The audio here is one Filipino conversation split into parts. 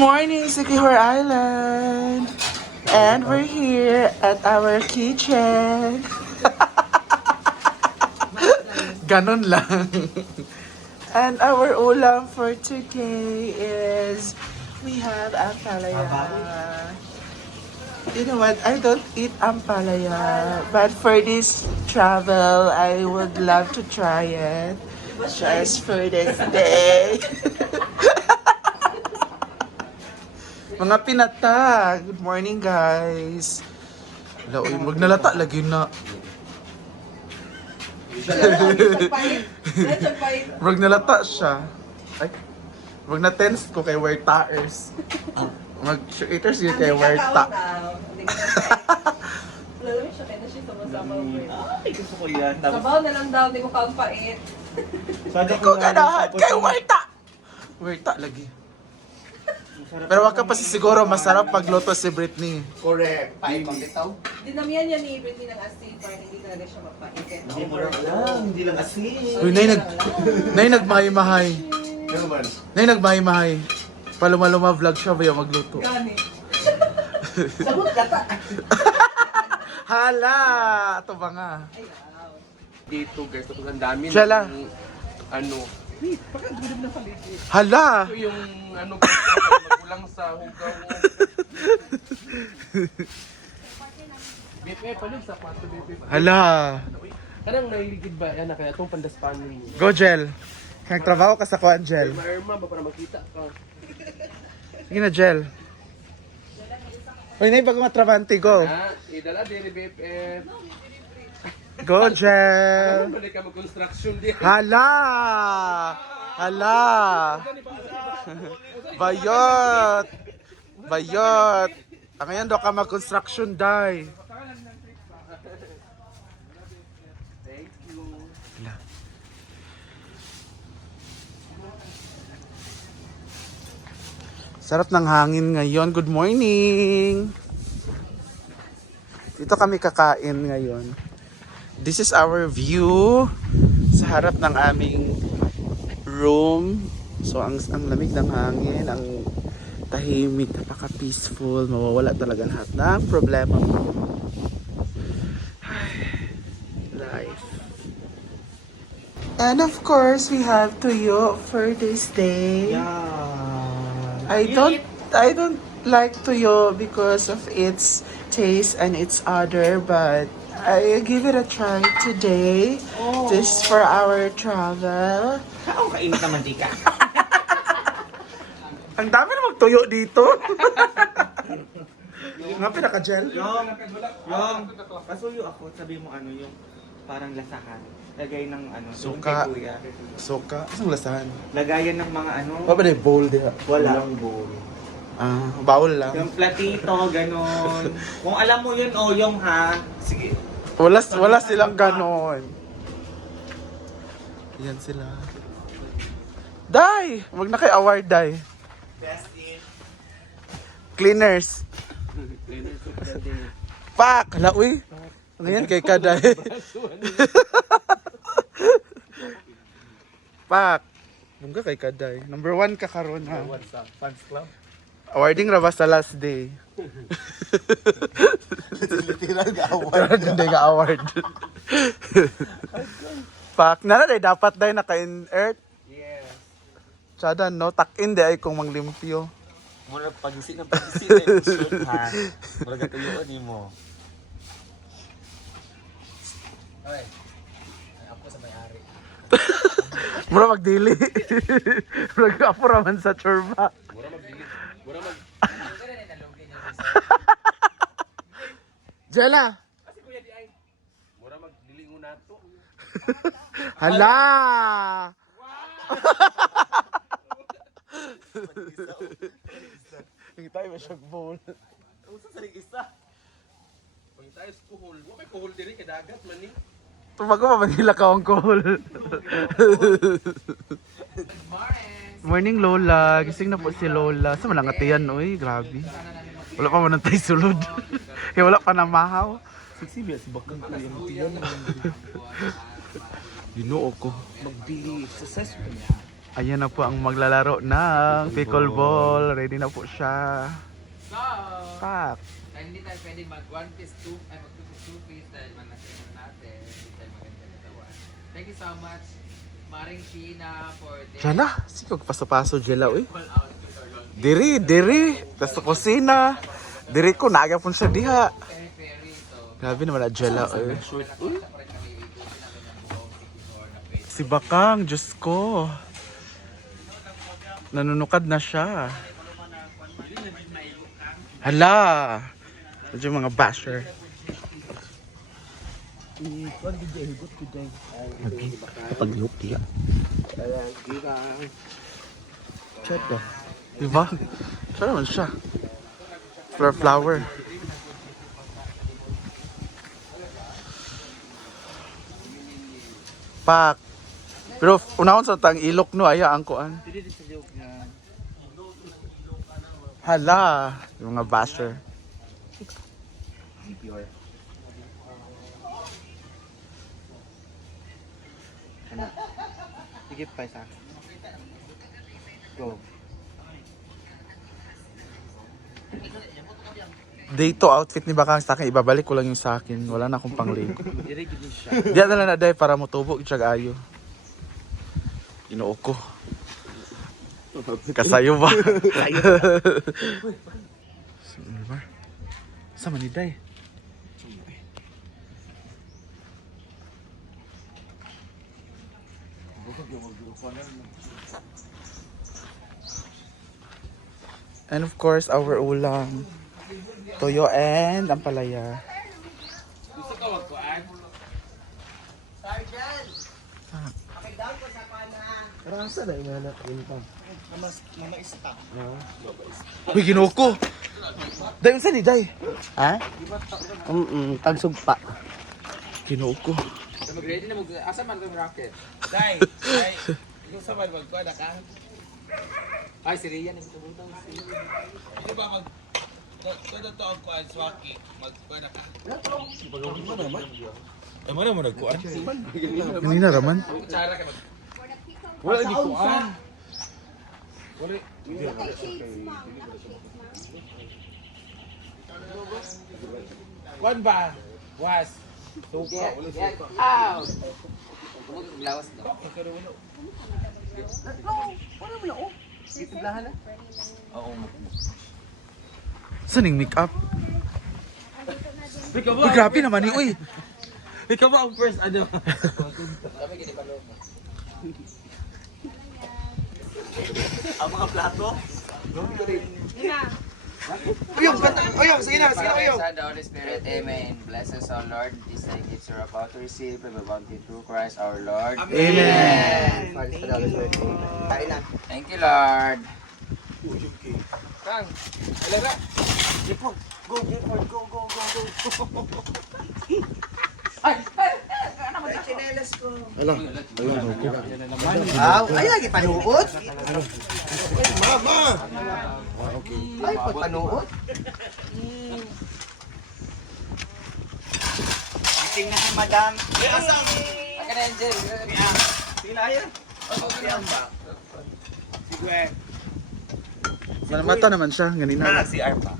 morning, Sikihor Island! And we're here at our kitchen. Ganon lang. And our ulam for today is we have ampalaya. You know what? I don't eat ampalaya, but for this travel, I would love to try it. Just for this day. Mga pinata, good morning guys. Hala, uy, magnalata lagi na. Magnalata siya. Ay, wag na tense ko kay wear taers. Mag-shooters yun kay wear ta. Ay, gusto ko yan. Sabaw na lang daw, hindi ko kampait. Ikaw ganahan kay wear ta. Wear ta lagi. Pero wag ka pa siguro masarap pagluto si Britney. Correct. Ay, pang bitaw. Dinamihan niya ni Britney ng asin para hindi talaga siya mapait. Hindi mo lang. Hindi lang asin. Uy, nay nagmahay-mahay. Ano man? Nay nagmahay-mahay. Paluma-luma vlog siya ba yung magluto? Gani. Sabot ka ta. Hala! Ito ba nga? Dito guys, tapos ang dami Siya lang. ano. Wait, baka dulim na paligid. Hala! Ito yung ano magulang sa hugaw. Bip, palig sa pato, bip. Hala! Kanang nailigid ba? Yan na kaya itong pandaspanan mo. Go, Jel. Nagtrabaho ka sa kuan, Jel. Mairma ba para makita ka? Sige na, Jel. Uy, nay, bago matrabante, go. Idala din ni Bip. Go, Jel. Balik ka mag-construction din. Hala! Hala! Bayot! Bayot! Ang ngayon daw ka mag-construction, day. Thank you. Sarap ng hangin ngayon. Good morning! Dito kami kakain ngayon. This is our view sa harap ng aming room. So ang lamig ng hangin, ang tahimik, napaka-peaceful, mawawala talaga lahat ng problema mo. Life. And of course, we have tuyo for this day. I don't like tuyo because of its taste and its odor, but I give it a try today. This is for our travel. Saan kainit naman di ka? Ang dami na magtuyo dito. Nga pinaka-gel. Yung, pasuyo ako, sabi mo ano yung parang lasahan. Lagay ng ano, yung Suka. kay kuya. Suka. Isang lasahan. Lagayan ng mga ano, What ba na yung bowl diha? walang bowl. Ah, bawal lang. Yung platito, ganon. Kung alam mo yun, yung ha. Sige. Wala silang ganon. Yan sila. Day! Wag na kay award, Day. Best in. Cleaners. Pak! Hala, uy. Ano yan kay Kaday? Pak! Mungga kay Kaday. Number 1 ka karon ha. What's up? Fans Club? Awarding ra ba sa last day? Literal ga-award. Hindi nga award. Pak, nana day dapat day naka-in-earth. Yes. Tsada no, tak-in day ay kung manglimpyo. Mura pag-isi ng pag-isi na yung shoot ha. Mura gatuyuan ni mo. Okay. Ako sa may-ari. Mura magdili. Nag-apo raman sa churba. Mura mag-delete. Mura mag... Jela! Kasi kuya di ay. Mura mag-delete na to. Hala! Hindi tayo masyag bowl. Usa sa isa. Pag tayo sa kuhol. Huwag may kuhol din kay dagat man ni. Tumago pa Manila ka ang call. Morning Lola. Gising na po si Lola. Sa malangatian, oy. Grabe. Wala pa man tayo sulod. Kaya wala pa namahaw. Siksi si bakang ko yung tiyan. Ginoo ko. Mag-be successful. Ayan na po ang maglalaro ng pickleball. Ready na po siya. So, Pak. hindi tayo pwede mag 1 piece 2 ay mag 2 piece 2 piece dahil manasinan natin. Hindi tayo maganda katawan. Thank you so much, Maring Sheena, for this. Diyan na. Sige, paso-paso dyan lang, Call out to our long Diri. Tas sa kusina. Diri ko, naagapon siya diha. very so. Grabe naman na dyan lang, eh. Nakita pa rin kami ikutin namin ng buong Sikihor na pwede. Si Bakang, Diyos ko. Nanunukad na siya. Hala! Medyo mga basher. Paghihop diya. Chat ba? Diba? Siya naman siya. Flower. Pak. Pero unahon sa tang ilok no aya ang kuan. Hala, yung mga basher. Sige pa isa. Go. Dito outfit ni Bakang sa akin, ibabalik ko lang yung sa akin. Wala na akong pangligo. Dire gid siya. Diyan na lang na day para mutubog siya ayo. Inuok ko. Kasayo ba? Sama ni day. And of course, our ulam. Toyo and ampalaya. Gusto ka magkuhan? Sergeant! Pakidown ko sa pana. Rasa na inanak yun pa. Uy, ginuko! Day, unsa ni day? Ha? Tagsugpa. Ginuko. So mag-ready na asa man itong rocket? Dai, yung sa man magkuha na ka. Ay, si Rian ang tumutang. Di ba kung ito ang kuha swaki, magkuha na ka. Ay, mana mo nagkuha? Hindi na raman. Kutsara ka mag... Wala di kuha. Kuan ba? Was. Suka. Ow! Tumog ang lawas daw. Saan yung make-up? Ikaw Uy, grabe naman ni, uy! Ikaw ba ang first ano? Kami gini pa loob. Ang mga plato. Son, the Holy Spirit, Amen. Bless us, O Lord. These thy gifts are about to receive from the bounty through Christ our Lord. Amen! Thank you, Lord. Kang, alaga. Ay, lagi panuot? Ay, panuot? Tingnan si madam. Akan Angel. Sila yan. Si Gwen. Mata naman siya, ganina. Si Arpa.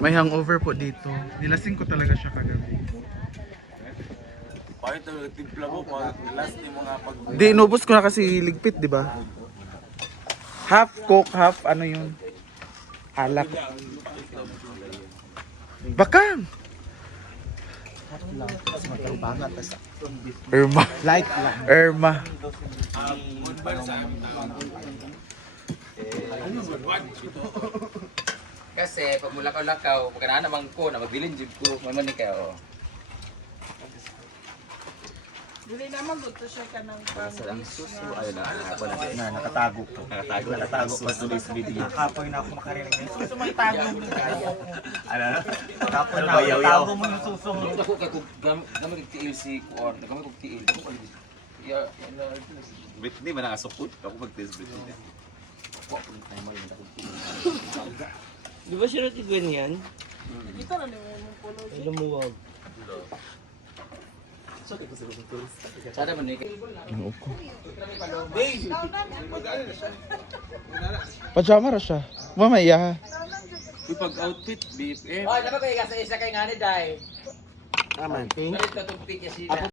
May hangover po dito. Nilasing ko talaga siya kagabi. Bakit ang timpla mo? Last ni mga pag... Di, inubos ko na kasi ligpit, di ba? Half coke, half ano yun? Alak. Bakang! Irma. Light lang. Irma. Kasi pag mulakaw-lakaw, pagkanaan naman ko na magbilin jud ko, man ni kayo. Dili naman gusto siya ka ng Na nakatago ko. Nakatago pa sa video. Nakapoy na ako makarinig. Suso mo itago mo kaya. Ano? Nakapoy na ako. Tago mo yung suso mo. Ako gamit kog tiil si Kuor, gamit kog tiil. Ya, Britney ba nakasukot? Ako mag-test Britney. Di ba siya natin Gwen yan? Kita na naman yung pulo siya. Lumuwag. Sada man ni. Pajama ra siya. Mamaya. Pag-outfit, BFF. Oh, dapat ko isa kay ngani dai. Aman. Ito tong pick si